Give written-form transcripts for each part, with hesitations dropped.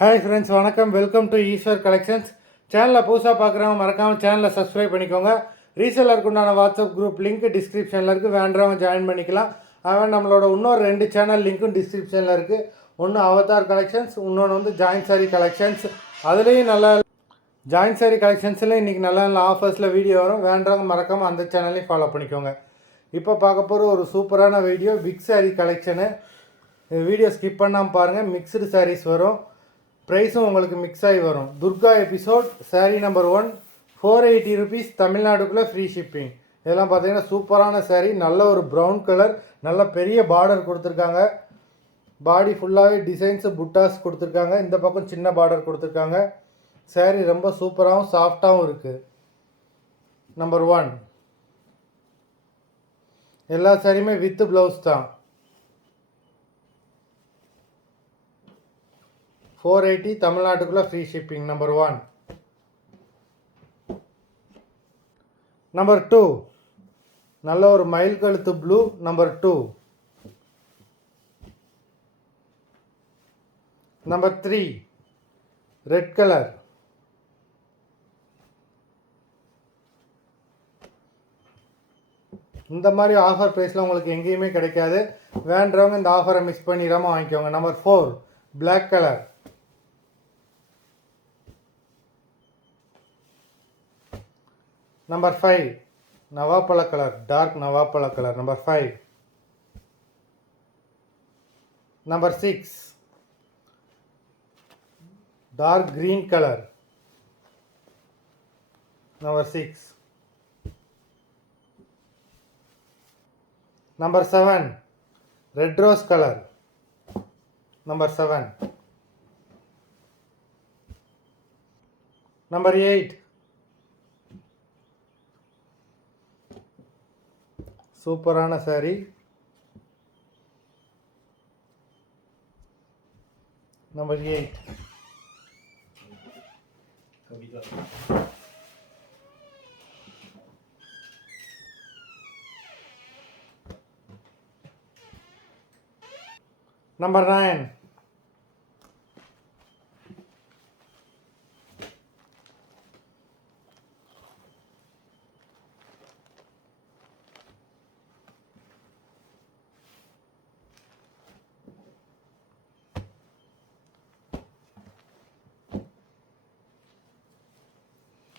Hi friends, வணக்கம். Welcome to Eswar collections. சேனலில் புதுசாக பார்க்குறவங்க மறக்காமல் சேனலை சப்ஸ்கிரைப் பண்ணிக்கோங்க. ரீசெல்லருக்கு உண்டான வாட்ஸ்அப் குரூப் லிங்க் டிஸ்கிரிப்ஷனில் இருக்குது, வேண்டவங்க ஜாயின் பண்ணிக்கலாம். அவன் நம்மளோட இன்னொரு 2 சேனல் லிங்க்கும் டிஸ்கிரிப்ஷனில் இருக்குது. ஒன்று அவதார் கலெக்ஷன்ஸ், இன்னொன்று வந்து ஜாயின் சாரி கலெக்ஷன்ஸ். அதுலேயும் நல்லா ஜாயின் சாரி கலெக்ஷன்ஸில் இன்றைக்கி நல்ல நல்ல ஆஃபர்ஸில் வீடியோ வரும். வேண்டவங்க மறக்காமல் அந்த சேனலையும் ஃபாலோ பண்ணிக்கோங்க. இப்போ பார்க்க போகிற ஒரு சூப்பரான video big sari collection. Video skip பண்ணாமல் பாருங்கள். மிக்ஸ்டு சாரீஸ் வரும், ப்ரைஸும் உங்களுக்கு மிக்ஸ் ஆகி வரும். Durga episode sari number 1 480 rupees, தமிழ்நாடுக்குள்ளே ஃப்ரீ ஷிப்பிங். இதெல்லாம் பார்த்தீங்கன்னா சூப்பரான சாரீ, நல்ல ஒரு ப்ரௌன் கலர், நல்ல பெரிய பார்டர் கொடுத்துருக்காங்க. பாடி ஃபுல்லாகவே டிசைன்ஸு புட்டாஸ் கொடுத்துருக்காங்க. இந்த பக்கம் சின்ன பார்டர் கொடுத்துருக்காங்க. சாரீ ரொம்ப சூப்பராகவும் சாஃப்டாகவும் இருக்குது. நம்பர் 1 எல்லா சாரியுமே வித் ப்ளவுஸ் தான். 480, தமிழ்நாட்டுக்குள்ளே ஃப்ரீ ஷிப்பிங். நம்பர் 1. நம்பர் 2 நல்ல ஒரு மயில் கழுத்து ப்ளூ. நம்பர் 2. நம்பர் 3 ரெட் கலர். இந்த மாதிரி ஆஃபர் ப்ரைஸில் உங்களுக்கு எங்கேயுமே கிடைக்காது. வேண்டவங்க இந்த ஆஃபரை மிஸ் பண்ணிடாமல் வாங்கிக்கோங்க. Number 4 black colour. நம்பர் 5 நவாப்பழ கலர், டார்க் நவாப்பழ colour. Number 5. Number 6 dark green colour. Number 6. Number 7 red rose colour. Number 7. Number 8 சூப்பரான sari. Number 8. Number 9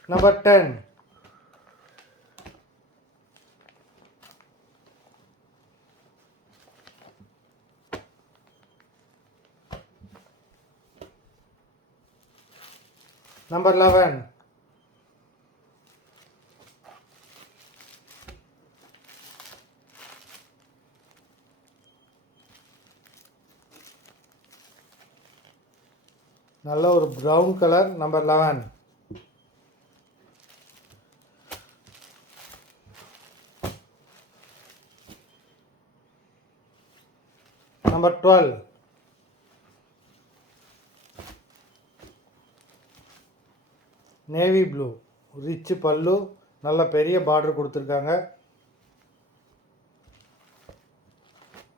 number 10 number 11 நல்ல ஒரு brown colour. Number 11. Number 12 navy blue, rich பல்லு, நல்ல பெரிய பார்டர் கொடுத்துருக்காங்க.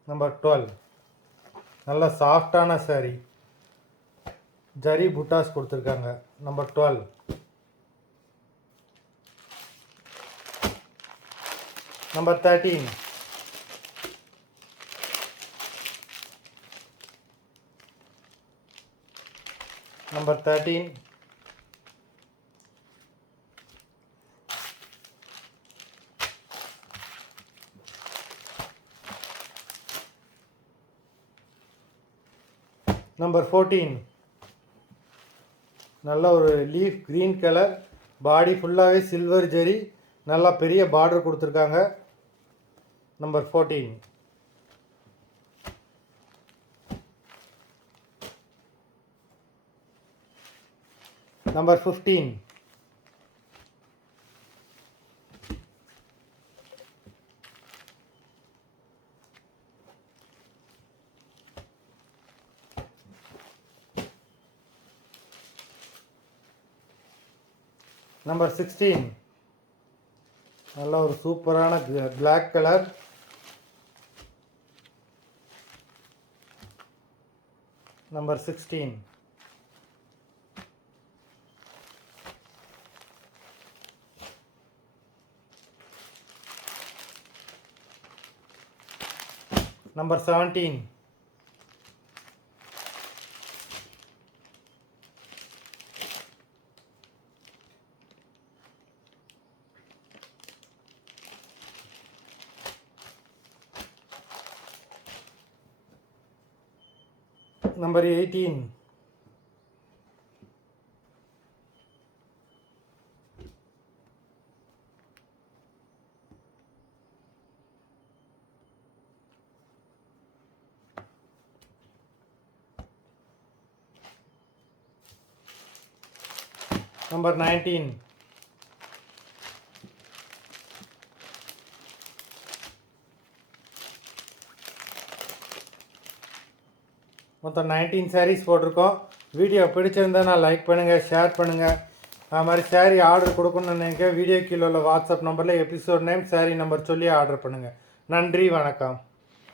நம்பர் 12 நல்ல சாஃப்டான சாரி, ஜரி புட்டாஸ் கொடுத்துருக்காங்க. நம்பர் 12. நம்பர் 13 நம்பர் 13 நம்பர் 14 நல்ல ஒரு லீஃப் கிரீன் கலர், பாடி ஃபுல்லாகவே சில்வர் ஜெரி, நல்லா பெரிய பார்டர் கொடுத்துருக்காங்க. நம்பர் 14. நம்பர் 15 நம்பர் 16 நல்ல ஒரு சூப்பரான பிளாக் கலர். நம்பர் 16. Number 17. Number 18. Number 19. மொத்தம் 19 sarees போட்டிருக்கோம். வீடியோ பிடிச்சிருந்தா லைக் பண்ணுங்கள், ஷேர் பண்ணுங்கள். அது மாதிரி saree ஆர்டர் கொடுக்கணும்னு நினைக்க வீடியோ கீழே உள்ள வாட்ஸ்அப் நம்பரில் எபிசோட் நேம் saree நம்பர் சொல்லி ஆர்டர் பண்ணுங்கள். நன்றி, வணக்கம்.